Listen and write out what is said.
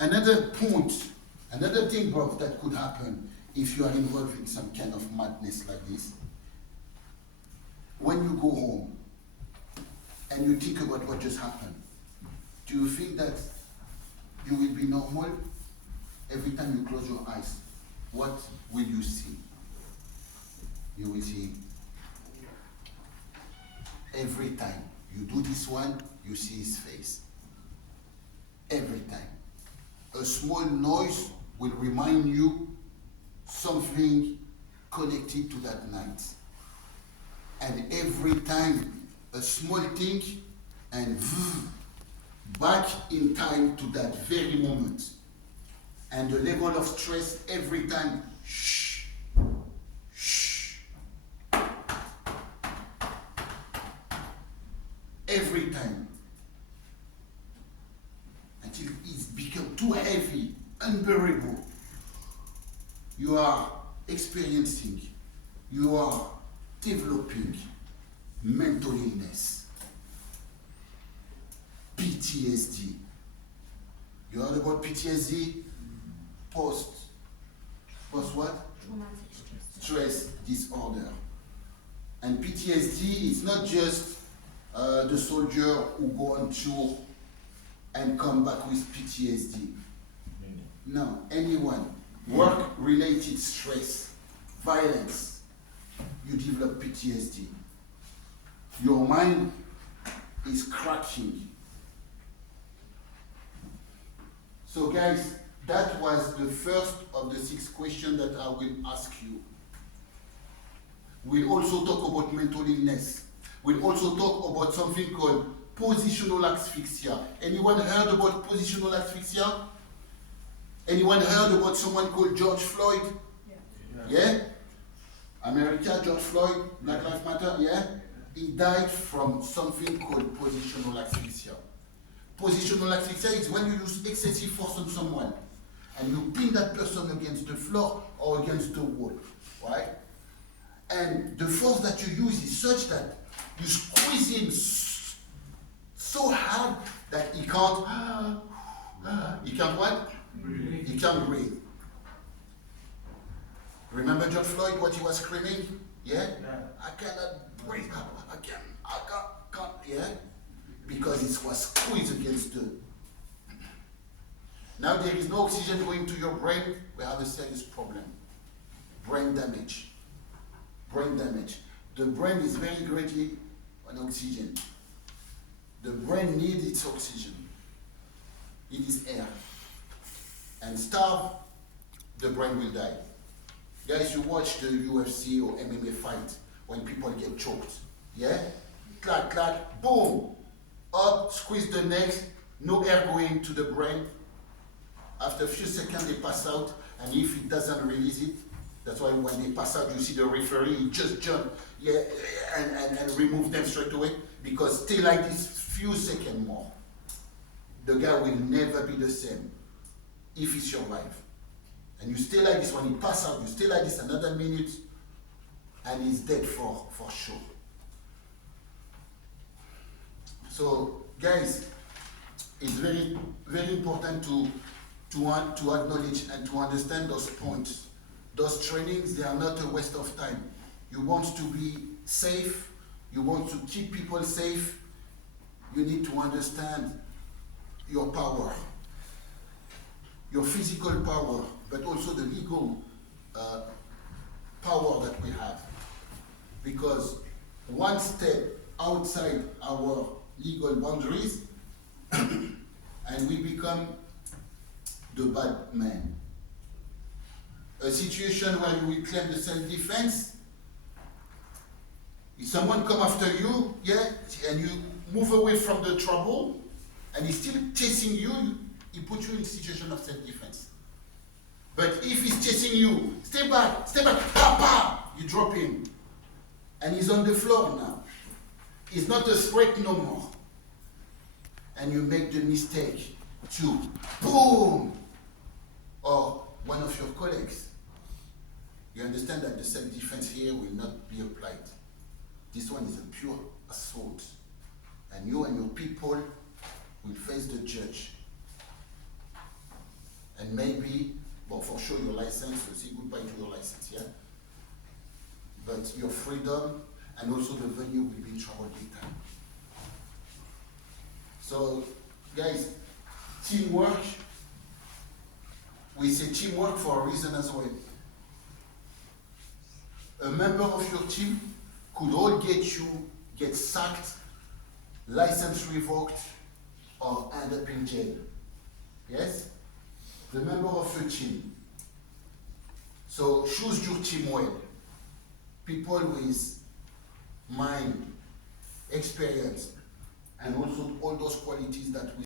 Another point, another thing, bro, that could happen if you are involved in some kind of madness like this. When you go home and you think about what just happened, do you think that you will be normal? Every time you close your eyes, what will you see? You will see, every time you do this one, you see his face. Every time. A small noise will remind you something connected to that night. And every time a small thing, and back in time to that very moment. And the level of stress every time, shh, shh. Every time. Until it's become too heavy, unbearable. You are experiencing, you are developing mental illness, PTSD. You heard about PTSD? Post what? Traumatic Stress disorder. And PTSD is not just the soldier who go on tour and come back with PTSD. No, anyone. Work-related stress, violence, you develop PTSD. Your mind is cracking. So guys, that was the first of the 6 questions that I will ask you. We'll also talk about mental illness. We'll also talk about something called positional asphyxia. Anyone heard about positional asphyxia? Anyone heard about someone called George Floyd? Yeah? America, George Floyd, Black Lives Matter, yeah? He died from something called positional asphyxia. Positional asphyxia is when you use excessive force on someone and you pin that person against the floor or against the wall, right? And the force that you use is such that you squeeze him so hard that he can't what? Breathe. He can't breathe. Remember George Floyd, what he was screaming? Yeah? I cannot breathe. I can't, yeah? Because it was squeezed against the... Now there is no oxygen going to your brain, we have a serious problem. Brain damage. Brain damage. The brain is very greatly on oxygen. The brain needs its oxygen. It is air. And starve, the brain will die. Guys, you watch the UFC or MMA fight when people get choked. Yeah? Clack, clack, boom! Up, squeeze the neck, no air going to the brain. After a few seconds, they pass out, and if it doesn't release it, that's why when they pass out, you see the referee, he just jump, yeah, and remove them straight away, because stay like this few seconds more. The guy will never be the same if he survives. And you stay like this, when he pass out, you stay like this another minute, and he's dead for sure. So, guys, it's very, very important to acknowledge and to understand those points. Those trainings, they are not a waste of time. You want to be safe, you want to keep people safe, you need to understand your power, your physical power, but also the legal power that we have. Because one step outside our legal boundaries and we become the bad man. A situation where you will claim the self-defense, if someone come after you, yeah, and you move away from the trouble, and he's still chasing you, he puts you in a situation of self-defense. But if he's chasing you, stay back, papa, you drop him. And he's on the floor now. He's not a threat no more. And you make the mistake to boom, or one of your colleagues. You understand that the self-defense here will not be applied. This one is a pure assault. And you and your people will face the judge. And maybe, well, for sure your license, you say goodbye to your license, yeah? But your freedom and also the venue will be in trouble big time. So, guys, teamwork, we say teamwork for a reason as well. A member of your team could all get sacked, license revoked, or end up in jail. Yes? The member of your team. So choose your team well. People with mind, experience, and also all those qualities that we